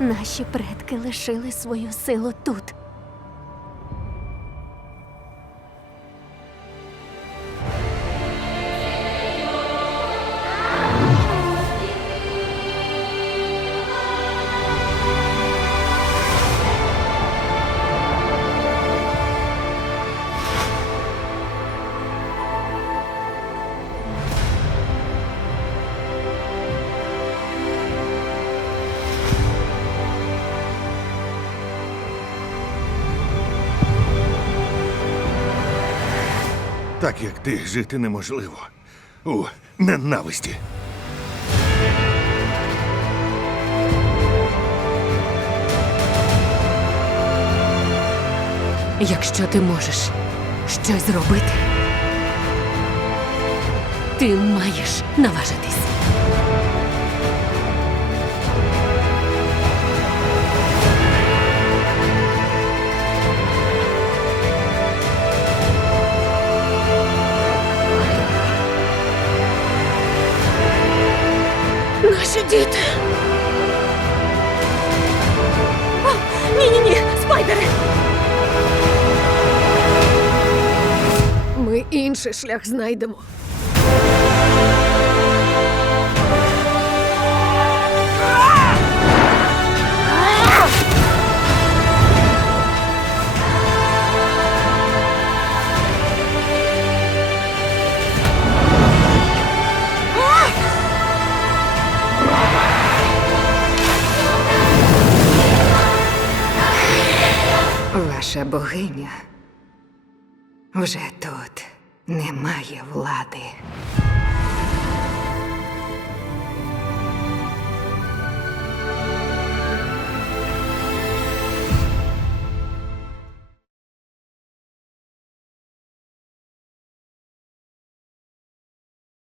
Наші предки лишили свою силу тут. Так як ти жити неможливо. У ненависті. Якщо ти можеш щось зробити, ти маєш наважитись. Діти. Ні, ні, ні, спайдери. Ми інший шлях знайдемо. Ваша богиня вже тут немає влади.